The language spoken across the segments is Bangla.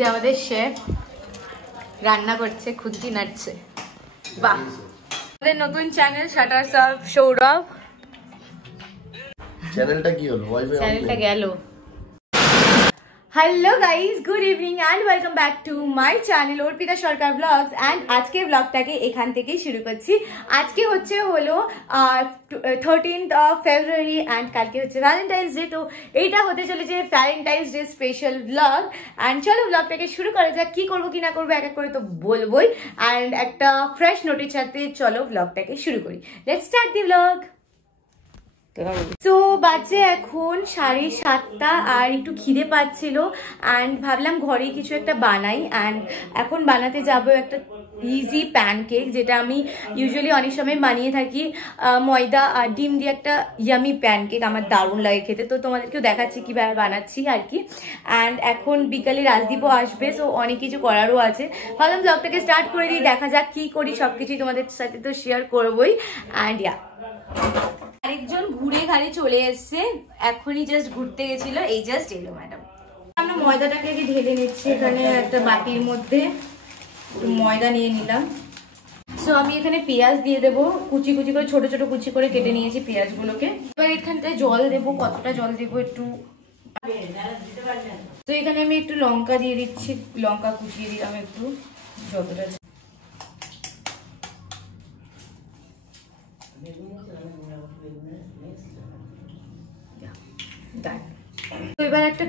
যে আমাদের শেফ রান্না করছে, খুন্তি নাড়ছে। বাহ, আমাদের নতুন চ্যানেল শাটার সার্ভ সৌরভ। চ্যানেলটা কি হলো? চ্যানেলটা গেল। Hello guys, good evening and welcome back to my channel Arpita Sarkar vlogs. And আজকে ব্লগটাকে এখান থেকেই শুরু করছি। আজকে হলো 13th ফেব্রুয়ারি অ্যান্ড কালকে হচ্ছে ভ্যালেন্টাইন্স ডে। তো এইটা হতে চলেছে Valentine's day special blog. And চলো ব্লগটাকে শুরু করা যাক। কি করবো কি না করবো এক এক করে তো বলবোই। অ্যান্ড একটা ফ্রেশ নোটের সাথে চলো ব্লগটাকে শুরু করি। Let's start the blog. তো বাজে এখন 7:30 আর একটু খিদে পাচ্ছিল অ্যান্ড ভাবলাম ঘরে কিছু একটা বানাই। অ্যান্ড এখন বানাতে যাবো একটা ইজি প্যানকেক, যেটা আমি ইউজুয়ালি অনেক সময় বানিয়ে থাকি। ময়দা আর ডিম দিয়ে একটা ইয়ামি প্যানকেক আমার দারুণ লাগে খেতে। তো তোমাদেরকেও দেখাচ্ছি কীভাবে বানাচ্ছি আর কি। অ্যান্ড এখন বিকালে রাজদীপও আসবে, সো অনেক কিছু করারও আছে। ভাবলাম ব্লগটাকে স্টার্ট করে দিই, দেখা যাক কী করি। সব কিছুই তোমাদের সাথে তো শেয়ার করবোই। অ্যান্ড আরেকজন ঘুরে ঘাড়ে চলে এসছে, এখনই জাস্ট ঘুরতে গেছিল, এই জাস্ট এলো ম্যাডাম। আমরা ময়দাটাকে ঢেলে নিচ্ছি এখানে একটা বাটির মধ্যে। ময়দা নিয়ে নিলাম। সো আমি এখানে পেঁয়াজ দিয়ে দেবো, কুচি কুচি করে ছোট ছোট কুচি করে কেটে নিয়েছি পেঁয়াজগুলোকে। এবার এখানটায় জল দেবো, কতটা জল দেবো একটু। তো এখানে আমি একটু লঙ্কা দিয়ে দিচ্ছি, লঙ্কা কুচিয়ে দিলাম একটু, যতটা। তো এবার একটা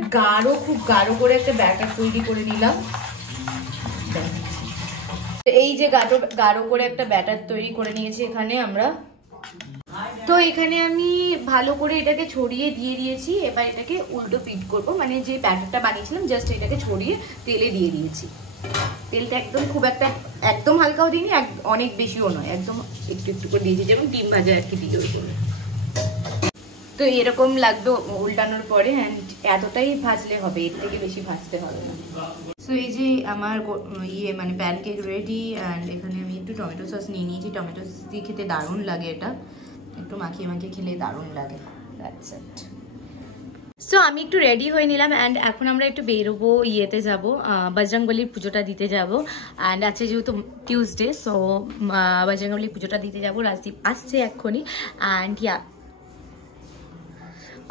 খুব গাঢ় করে একটা ব্যাটার তৈরি করে নিলাম। এই যে গাঢ় করে একটা ব্যাটার তৈরি করে নিয়েছি এখানে আমরা। তো এখানে আমি ভালো করে এটাকে ছড়িয়ে দিয়ে দিয়েছি। এবার এটাকে উল্টো পিট করবো, মানে যে ব্যাটারটা বানিয়েছিলাম জাস্ট এটাকে ছড়িয়ে তেলে দিয়ে দিয়েছি। তেলটা একদম খুব একটা একদম হালকাও দিইনি, অনেক বেশিও নয়, একদম একটু একটু করে দিয়েছি, যেমন ডিম ভাজা আর কি দিয়ে করে। তো এরকম লাগবে উল্টানোর পরে। অ্যান্ড এতটাই ভাজলে হবে, এর থেকে বেশি ভাজতে হবে না। সো এই যে আমার মানে প্যানকেক রেডি। অ্যান্ড এখানে আমি একটু টমেটো সস নিয়ে নিয়েছি। টমেটো সস দিয়ে খেতে দারুণ লাগে, এটা একটু মাখিয়ে মাখিয়ে খেলে দারুণ লাগে। That's it. সো আমি একটু রেডি হয়ে নিলাম। অ্যান্ড এখন আমরা একটু বেরোবো, ইয়েতে যাবো, বজরংবলির পুজোটা দিতে যাবো। অ্যান্ড আছে যেহেতু টিউসডে, সো বজরংবলির পুজোটা দিতে যাবো। রাজদীপ আসছে এক্ষুনি। অ্যান্ড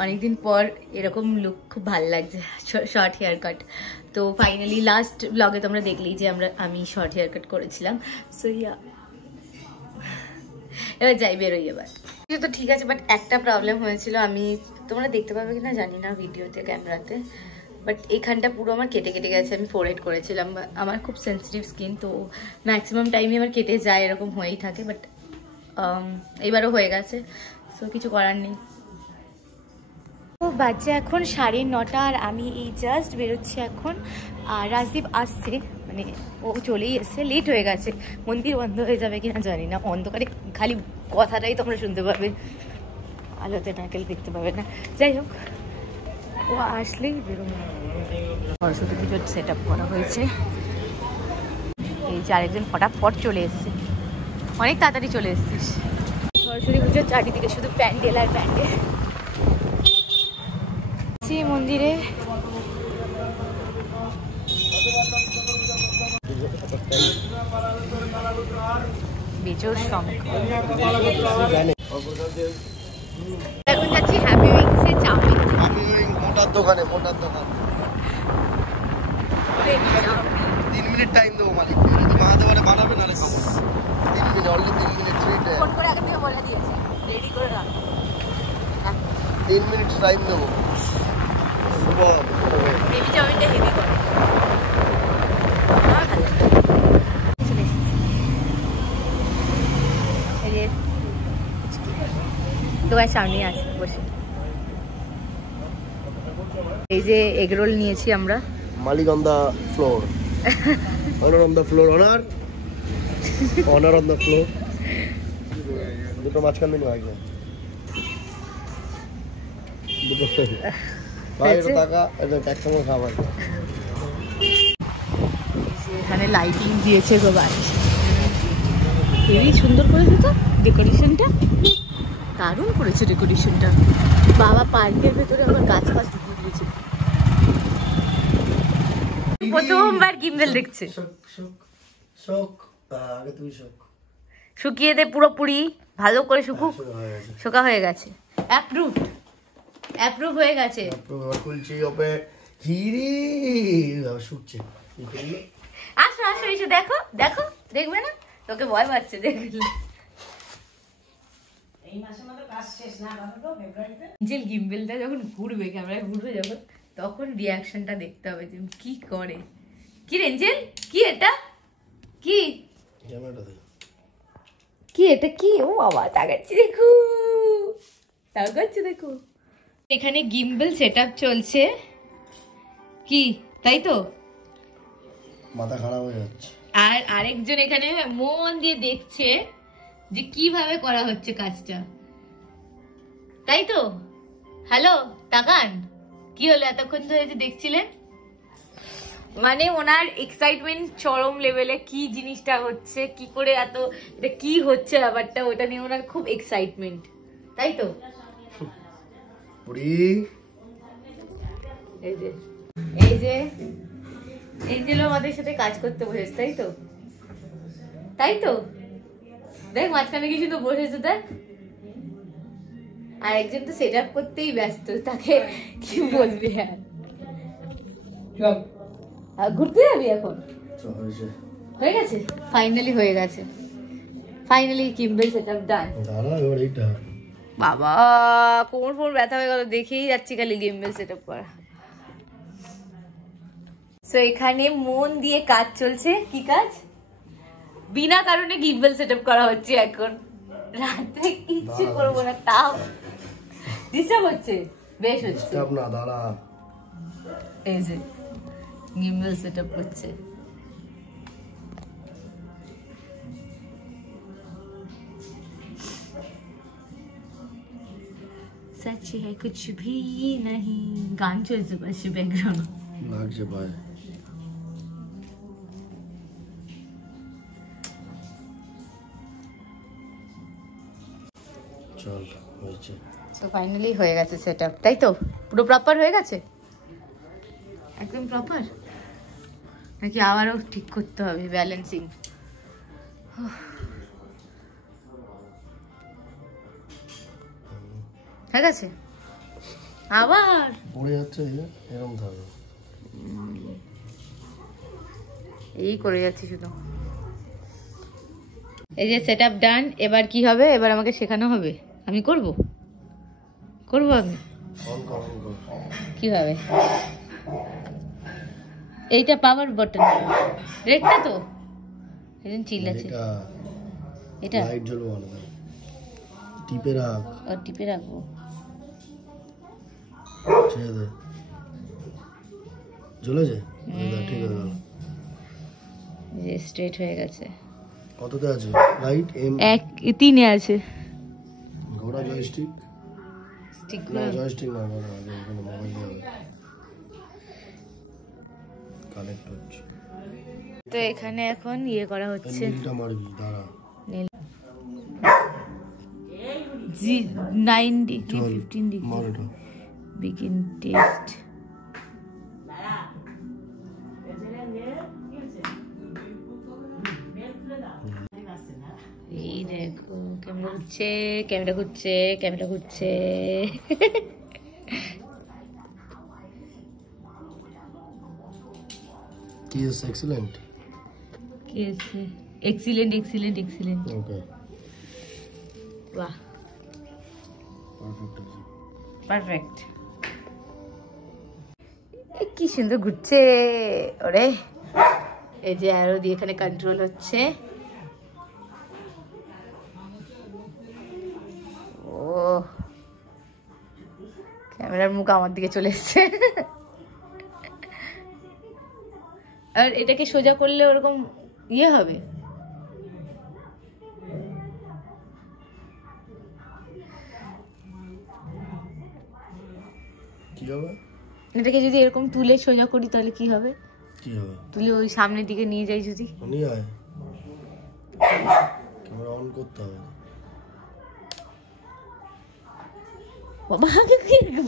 অনেকদিন পর এরকম লুক খুব ভালো লাগছে, শর্ট হেয়ার কাট। তো ফাইনালি লাস্ট ব্লগে তোমরা দেখলেই যে আমি শর্ট হেয়ার কাট করেছিলাম। সো এবার যাই, বেরোই এবার। তো ঠিক আছে, বাট একটা প্রবলেম হয়েছিল, তোমরা দেখতে পাবে কিনা জানি না ভিডিওতে, ক্যামেরাতে, বাট এখানটা পুরো আমার কেটে কেটে গেছে। আমি ফোরহেড করেছিলাম, আমার খুব সেন্সিটিভ স্কিন, তো ম্যাক্সিমাম টাইমে আমার কেটে যায়, এরকম হয়েই থাকে। বাট এবারও হয়ে গেছে, সো কিছু করার নেই। তো বাজে এখন 9:30 আর আমি এই জাস্ট বেরোচ্ছি এখন। আর রাজদীপ আসছে, মানে ও চলেই এসছে, লেট হয়ে গেছে। মন্দির বন্ধ হয়ে যাবে কিনা জানি না, অন্ধকারে খালি কথাটাই তোমরা শুনতে পাবে, আলোতে নারকেল দেখতে পাবে না। যাই হোক, ও আসলেই বেরোবে। সরস্বতী পুজোর সেট আপ করা হয়েছে। এই যে আরেকজন ফটাফট চলে এসছে, অনেক তাড়াতাড়ি চলে এসছিস। সরস্বতী পুজোর চারিদিকে শুধু প্যান্ডেল আর প্যান্ডেল। মন্দিরে বেজোর শঙ্খ। এখন যাচ্ছি হ্যাপি উইংসে চাউমিন। মোটার দোকানে 3 মিনিট টাইম দেবো মালিক, বানাতে বানাবে নাহলে খাবো। 3 মিনিট, অনলি 3 মিনিট ফোন করে আগে থেকে বলে দিয়েছি, রেডি করে রাখ। 3 মিনিট টাইম দেবো। বেবি চাউমিনটা হেভি করে। দোকানের সামনেই আছে বসে। এই যে এগরোল নিয়েছি আমরা। মালিক on the floor, honour on the floor, honour on the floor. দুটো মাঝখান দিন ভাই, দুটো ভাই টাকা একসঙ্গে খাবার। এখানে লাইটিং দিয়েছে গো, খুবই সুন্দর করেছে তো ডেকোরেশনটা, দারুণ করেছে ডেকোরেশনটা। বাবা পার্কের ভেতরে আবার গাছ ফাছ ঢুকিয়ে দিয়েছে। প্রথমবার গিম্বেল দেখছে। আগে তুই শুকিয়ে দে পুরোপুরি, ভালো করে শুকুক। শোকা হয়ে গেছে, অ্যাপ্রুভ হয়ে গেছে। খুলছি ওপে হিরি শুকছে। আসো এসে দেখো, দেখবে না তোকে ভয় পাচ্ছে দেখলে। নিজের গিম্বেলটা যখন ঘুরবে, ক্যামেরায় ঘুরবে যখন, তখন রিয়াকশনটা দেখতে হবে যে কি করে। কি রেঞ্জেল, কি এটা, কি এটা কি? ও বাবা, তাকাচ্ছি দেখো। এখানে গিম্বেল সেটআপ চলছে কি, তাই তো? মাথা খারাপ হয়ে যাচ্ছে। আর আরেকজন এখানে মন দিয়ে দেখছে যে কিভাবে করা হচ্ছে কাজটা, তাই তো? হ্যালো, তাকান, কি হলো এতক্ষণ ধরে যে দেখছিলেন? মানে ওনার এক্সাইটমেন্ট চরম লেভেলে, কি জিনিসটা হচ্ছে, কি করে এত, এটা কি হচ্ছে ব্যাপারটা, ওটা নিয়ে ওনার খুব এক্সাইটমেন্ট, তাই তো? এই যে এঞ্জেল আমাদের সাথে কাজ করতে বসেছে, তাই তো? দেখ মাঝখানে কিছু তো বসেছে, দেখ। আর একজন তো সেট আপ করতেই ব্যস্ত, তাকে কি বলবি? ঘুরতে যাবি এখন? হয়ে গেছে, ফাইনালি হয়ে গেছে, ফাইনালি গিম্বেল সেটআপ ডান। বাবা কোমর ফোন ব্যথা হয়ে গেল, দেখেই যাচ্ছি খালি গিম্বেল সেটআপ করা। সো এখানে মন দিয়ে কাজ চলছে। কি কাজ? বিনা কারণে গিম্বেল সেটআপ করা হচ্ছে এখন। রাতে কিচ্ছু করবো না, তাও ডিস্টার্ব হচ্ছে, বেশ হচ্ছে। এই যে গিম্বেল সেটআপ করছে। सच है कुछ भी नहीं, গান চলছে পাশে ব্যাকগ্রাউন্ড লাগছে ভাই। চল হয়েছে। তো ফাইনালি হয়ে গেছে সেটআপ, তাই তো? পুরো প্রপার হয়ে গেছে, একদম প্রপার, নাকি আবারও ঠিক করতে হবে ব্যালেন্সিং? হয়ে গেছে, আবার পড়ে যাচ্ছে এরকম থাকে, এই করে যাচ্ছি শুধু। এই যে সেটআপ ডান, এবার কি হবে? এবার আমাকে শেখানো হবে, আমি করব আমি। কি হবে? এইটা পাওয়ার বাটন, রেডটা তো এদিন চিল আছে, এটা লাইট জ্বলবে না, টিপে রাখ। আর টিপে রাখবো, ছেড়ে দে, জ্বলেছে, ঠিক আছে, যে স্ট্রেট হয়ে গেছে। কততে আছে লাইট? তিনে আছে। ঘোড়া জয়স্টিক, স্টিক না জয়স্টিক না, ঘোড়া এখানে মোবাইল হবে, কানেক্ট হচ্ছে। তো এখানে এখন ইয়ে করা হচ্ছে, নীলটা মারবি, দাঁড়া। নীল 9 ডিগ্রি 15 ডিগ্রি মার এটা। Begin test. এই দেখো ক্যামেরা ঘুরছে। কি is excellent? এক্সিলেন্ট। ওকে, বাহ, পারফেক্ট। কি সুন্দর ঘুরছে ওরে। এই যে অ্যারো দিয়ে এখানে কন্ট্রোল হচ্ছে। ও ক্যামেরার মুখ আমার দিকে চলে এসছে। আর এটাকে সোজা করলে ওরকম ইয়ে হবে। কি হবে? এটাকে যদি এরকম তুলে সোজা করি তাহলে কি হবে? কি হবে? তুলে ওই সামনের দিকে নিয়ে যাই যদি। নিয়ে আয়, ক্যামেরা অন করতে হবে। বাবা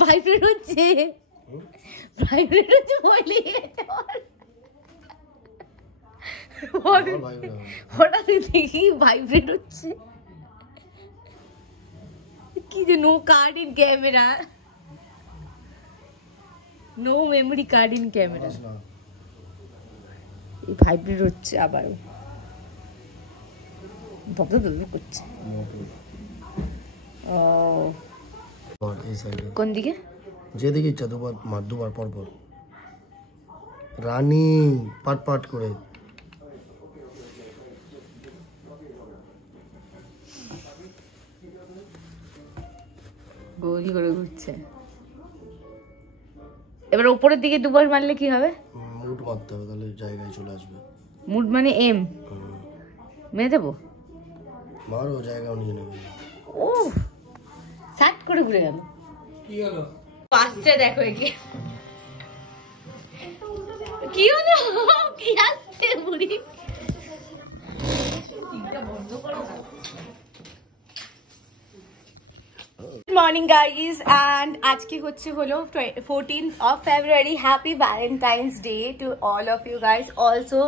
ভাইব্রেট হচ্ছে বলে। হঠাৎ দেখি ভাইব্রেট হচ্ছে কি যে no card in camera, no memory card in camera. এই ভাইব্রেট হচ্ছে আবার করছে। ও কোন দিকে? যেদিকে ইচ্ছা দুবার পর পর রানিং পাট পাট করে। গোলি করে ঘুরছে। এবার উপরের দিকে দুবার মারলে কি হবে? মুড মারতে হবে, তাহলে জায়গায় চলে আসবে। মুড মানে এম মেরে দেবো? মারো, জায়গাও নিয়ে নেবে। ও সাট করে ঘুরে গেল। কি হলো? আসছে দেখো একে। কি হলো? কি আসছে বুড়ি? বন্ধ করো। Good morning guys, and আজকে হলো 14th of February. Happy Valentine's Day to all of you guys. Also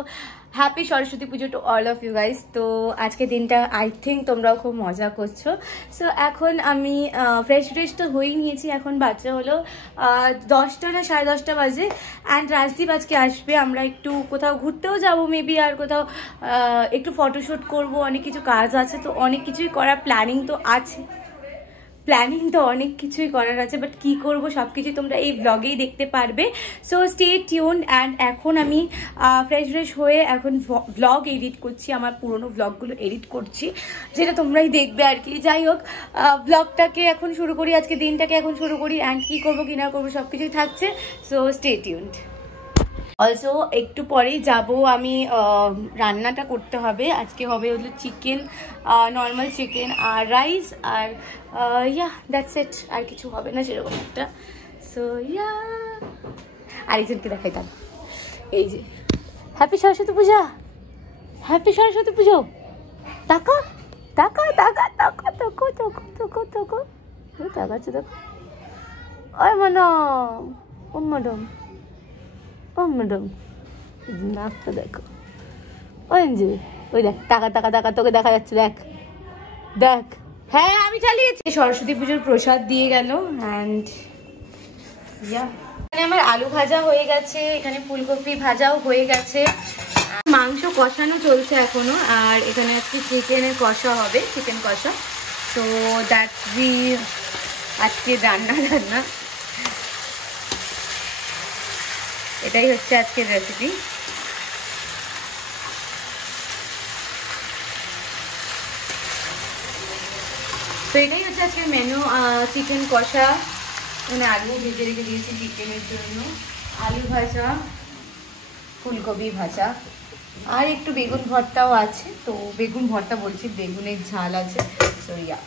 happy Saraswati Puja to all of you guys. তো আজকে দিনটা আই থিঙ্ক তোমরাও খুব মজা করছো। সো এখন আমি ফ্রেশ ট্রেশ তো হয়েই নিয়েছি। এখন বাচ্চা হলো 10টা না 10:30 বাজে। অ্যান্ড রাজদীপ আজকে আসবে, আমরা একটু কোথাও ঘুরতেও যাবো মেবি, আর কোথাও একটু ফটোশ্যুট করবো, অনেক কিছু কাজ আছে। তো অনেক কিছুই করার প্ল্যানিং তো আছে, অনেক কিছুই করার আছে, বাট কি করব সব কিছু তোমরা এই ব্লগেই দেখতে পারবে। So stay tune. অ্যান্ড এখন আমি ফ্রেশ হয়ে এখন ব্লগ এডিট করছি, আমার পুরোনো ব্লগগুলো এডিট করছি, যেটা তোমরাই দেখবে আর কি। যাই হোক, ব্লগটাকে এখন শুরু করি, আজকে দিনটাকে এখন শুরু করি। অ্যান্ড কী করবো কি না করবো সব কিছুই থাকছে। So stay tuned. অলসো একটু পরেই যাব আমি, রান্নাটা করতে হবে। আজকে হবে হলো চিকেন, নর্মাল চিকেন আর রাইস, আর ইয়া দ্যাটস ইট। আর কিছু হবে না সেরকম একটা। সো ইয়া আরেকজনকে দেখাইতাম, এই যে হ্যাপি সরস্বতী পূজা, হ্যাপি সরস্বতী পুজো। টাকা টাকা টাকা টাকা টাকা টাকা টাকা টাকা টাকাচ্ছে দেখো। ওই ম্যাডাম, ও ম্যাডাম, ও ম্যাডাম নাকটা দেখো। ওই যে ওই দেখ, টাকা টাকা টাকা তোকে দেখা যাচ্ছে, দেখ দেখ। হ্যাঁ আমি চালিয়েছি। সরস্বতী পুজোর প্রসাদ দিয়ে গেল। অ্যান্ড ইয়া এখানে আমার আলু ভাজা হয়ে গেছে, এখানে ফুলকপি ভাজাও হয়ে গেছে, মাংস কষানো চলছে এখনো। আর এখানে আজকে চিকেনের কষা হবে, চিকেন কষা। তো দ্যাটস দি আজকে রান্না। এটাই হচ্ছে আজকের রেসিপি। তো এটাই হচ্ছে আজকের মেনু, চিকেন কষা, মানে আলু ভেজে রেখে দিয়েছি চিকেনের জন্য, আলু ভাজা, ফুলকপি ভাজা, আর একটু বেগুন ভর্তাও আছে। তো বেগুন ভর্তা বলছি, বেগুনের ঝাল আছে। সো ইয়া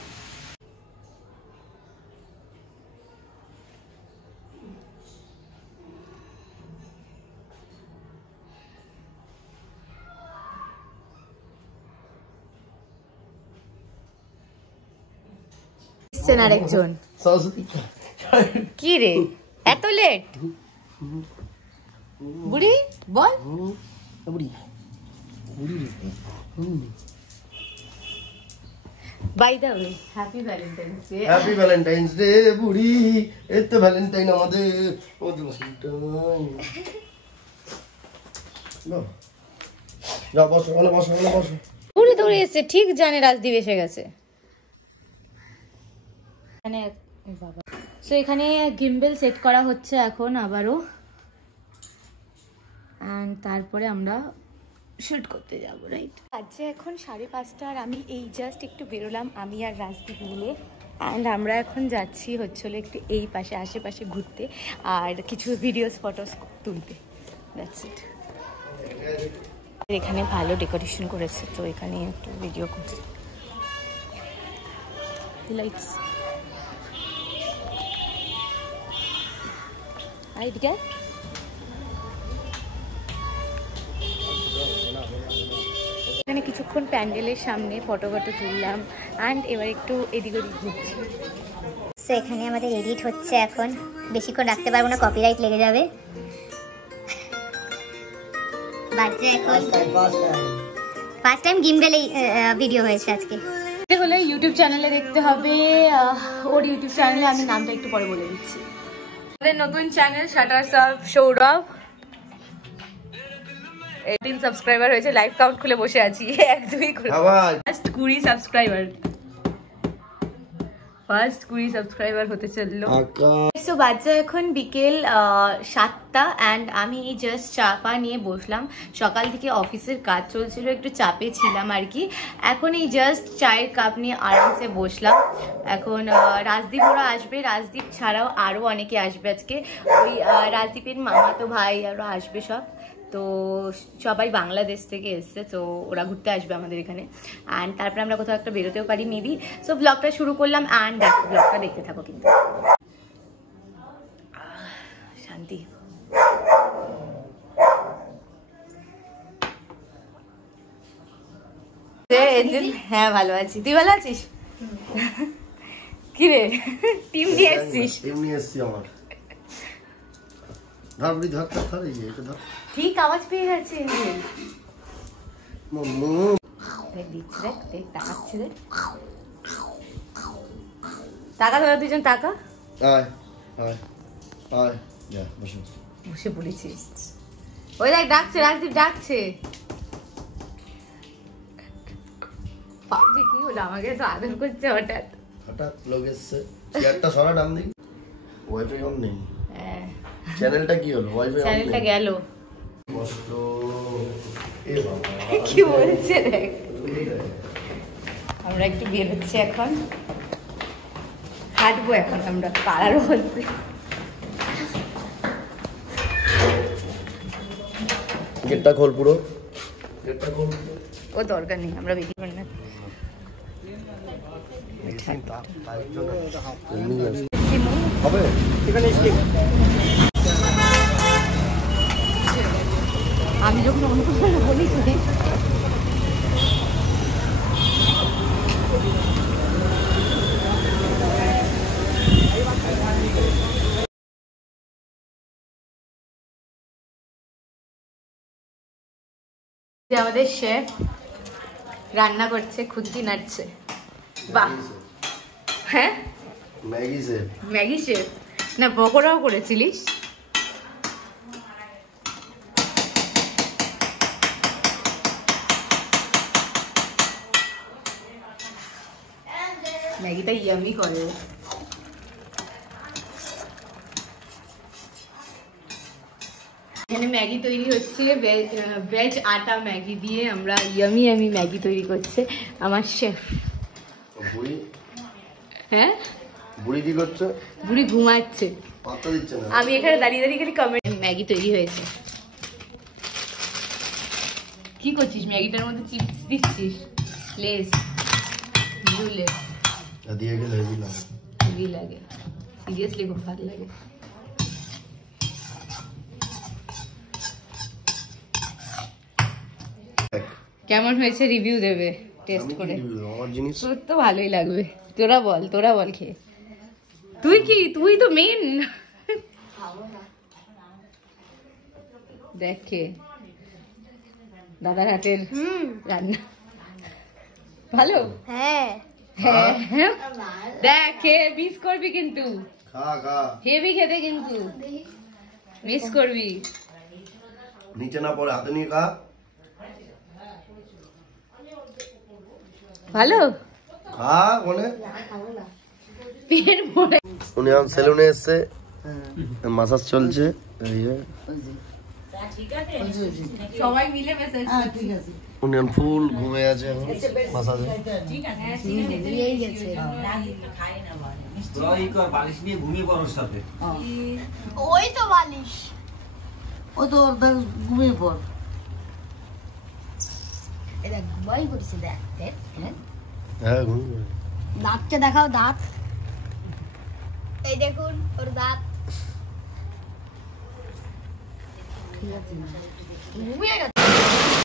আরেকজন কি রে এত লেট? বুড়ি বল। By the way happy Valentine's Day. Happy Valentine's Day বুড়ি। এই তো ভ্যালেন্টাইন আমাদের। যাও বসো, বসো বসো। দৌড়ে দৌড়ে এসে ঠিক জানে রাজদীপ এসে গেছে। সো এখানে গিম্বেল সেট করা হচ্ছে এখন আবারও, অ্যান্ড তারপরে আমরা শুট করতে যাব, রাইট? আজকে এখন 5:30 আর আমি এই জাস্ট একটু বেরোলাম, আমি আর রাজদীপ মিলে। অ্যান্ড আমরা এখন যাচ্ছি হচ্ছিল একটু এই পাশে আশেপাশে ঘুরতে আর কিছু ভিডিওস ফটোস তুলতে। That's it. এখানে ভালো ডেকোরেশন করেছে, তো এখানে একটু ভিডিও করছি। লাইটস এখানে কিছুক্ষণ প্যান্ডেলের সামনে ফটো তুললাম, অ্যান্ড এবার একটু এদিক ওদিক ঘুরছি। সো এখানে আমাদের এডিট হচ্ছে, এখন বেশিক্ষণ রাখতে পারবো না, কপিরাইট লেগে যাবে। বাজে এখন ফার্স্ট টাইম গিম্বেলে ভিডিও হয়েছে আজকে। হলে ইউটিউব চ্যানেলে দেখতে হবে, ওর ইউটিউব চ্যানেলে আমি নামটা একটু পরে বলে দিচ্ছি। আমাদের নতুন channel shutter serve Sourav, 18 subscriber হয়েছে, লাইভ কাউন্ট খুলে বসে আছি 1 2 করে ফার্স্ট 20 সাবস্ক্রাইবার, ফার্স্ট 20 সাবস্ক্রাইবার হতে চললো। সো বাজে এখন বিকেল 7টা অ্যান্ড আমি জাস্ট চা পা নিয়ে বসলাম। সকাল থেকে অফিসের কাজ চলছিল, একটু চাপে ছিলাম আর কি। এখন এই জাস্ট চায়ের কাপ নিয়ে আরামসে বসলাম। এখন রাজদীপ ওরা আসবে, রাজদীপ ছাড়াও আরও অনেকে আসবে আজকে। ওই রাজদীপের মামাতো ভাই আরও আসবে সব, তো সবাই বাংলাদেশ থেকে এসছে, তো ওরা ঘুরতে আসবে আমাদের এখানে। অ্যান্ড তারপরে আমরা কোথাও একটা বেরোতেও পারি মেবি। সো ব্লগটা শুরু করলাম অ্যান্ড ব্লগটা দেখতে থাকো কিন্তু। শান্তি। হ্যাঁ ভালো আছি, তুই ভালো আছিস? কি রে টিম নিয়ে এসছিস? টিম নিয়ে এসছি আমার। ঠিক আওয়াজ পেয়ে গেছে। টাকা ধরা দুজন টাকা বসে পড়েছি। ওই দেখ ডাকছে, রাজদীপ ডাকছে। কি হলো, আমাকে তো আদর করছে হঠাৎ হঠাৎ লোক এসছে। চেয়ারটা সরা ডান দিক, ওয়াইফাই অন নেই। চ্যানেলটা কি হলো? ওয়াইফাই অন নেই, চ্যানেলটা গেল। কষ্ট এ বাবা কি বলছে দেখ। আমরা একটু বের হচ্ছি এখন, হাঁটবো এখন আমরা পাড়ার মধ্যে। গেটটা খোল, পুরো গেটটা খোল। ও দরকার নেই, আমরা বেরিয়ে পড়ি না। হবে এখানে স্কিপ। আমি যখন অনুকূল বলি শুনে আমাদের শেফ রান্না করছে, খুন্তি নাড়ছে। বাহ, হ্যাঁ ম্যাগি শেফ, ম্যাগি শেফ না, পকোড়াও করেছিলিস? ম্যাগিটা ইয়ামি করে। এখানে ম্যাগি তৈরি হচ্ছে, ভেজ আটা ম্যাগি দিয়ে আমরা ইয়ামি ইয়ামি ম্যাগি তৈরি করছে আমার শেফ। হ্যাঁ বুড়ি কি করছে? বুড়ি ঘুমাচ্ছে, পাত্তা দিচ্ছে না। আমি এখানে দাঁড়িয়ে দাঁড়িয়ে খালি কমেন্ট। ম্যাগি তৈরি হয়েছে। কি করছিস? ম্যাগিটার মধ্যে চিপস দিচ্ছিস? লেস, ব্লু লেস দিয়ে গেলে হেভি লাগে, হেভি লাগে, সিরিয়াসলি খুব ভালো লাগে। কেমন হয়েছে রিভিউ দেবে টেস্ট করে। আমার জিনিস তোর তো ভালোই লাগবে, তোরা বল খেয়ে। তুই কি, তুই তো মেন। দেখে দাদার হাতের রান্না ভালো। হ্যাঁ দেখ খেয়ে মিস করবি কিন্তু, খা হেভি খেতে কিন্তু মিস করবি। নিচে না পড়ে হাতে নিয়ে খা। ভালো খা বলে। পেট ভরে। উনি এখন সেলুনে এসছে, মাসাজ চলছে। সবাই মিলে মেসেজ করছি। উনি এখন ফুল ঘুমে আছে এখন মাসাজে। বালিশ নিয়ে ঘুমিয়ে পড়ার সাথে ওই তো বালিশ, ও তো ঘুমিয়ে পড়। এটা ঘুমাই পড়ছে। দেখ দেখ হ্যাঁ ঘুমিয়ে। দাঁতকে দেখাও, দাঁত এই দেখুন ওর দাঁত। ঘুমিয়ে গেছে।